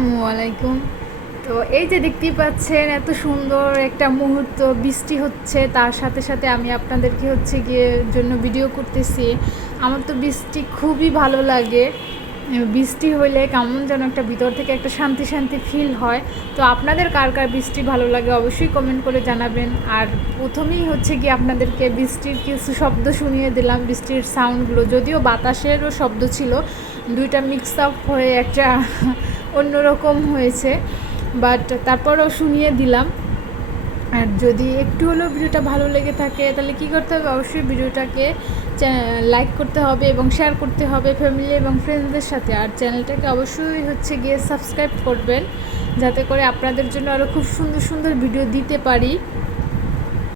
আসসালামু আলাইকুম। তো এই যে দেখতেই পাচ্ছেন এত সুন্দর একটা মুহূর্ত, বৃষ্টি হচ্ছে, তার সাথে সাথে আমি আপনাদেরকে হচ্ছে গিয়ে জন্য ভিডিও করতেছি। আমার তো বৃষ্টি খুবই ভালো লাগে। বৃষ্টি হইলে কেমন যেন একটা ভিতর থেকে একটা শান্তি শান্তি ফিল হয়। তো আপনাদের কার কার বৃষ্টি ভালো লাগে অবশ্যই কমেন্ট করে জানাবেন। আর প্রথমেই হচ্ছে গিয়ে আপনাদেরকে বৃষ্টির কিছু শব্দ শুনিয়ে দিলাম, বৃষ্টির সাউন্ডগুলো, যদিও বাতাসেরও শব্দ ছিল, দুইটা মিক্স আপ হয়ে একটা অন্যরকম হয়েছে, বাট তারপরও শুনিয়ে দিলাম। আর যদি একটু হলেও ভিডিওটা ভালো লেগে থাকে তাহলে কী করতে হবে, অবশ্যই ভিডিওটাকে লাইক করতে হবে এবং শেয়ার করতে হবে ফ্যামিলি এবং ফ্রেন্ডসদের সাথে। আর চ্যানেলটাকে অবশ্যই হচ্ছে গিয়ে সাবস্ক্রাইব করবেন, যাতে করে আপনাদের জন্য আরও খুব সুন্দর সুন্দর ভিডিও দিতে পারি।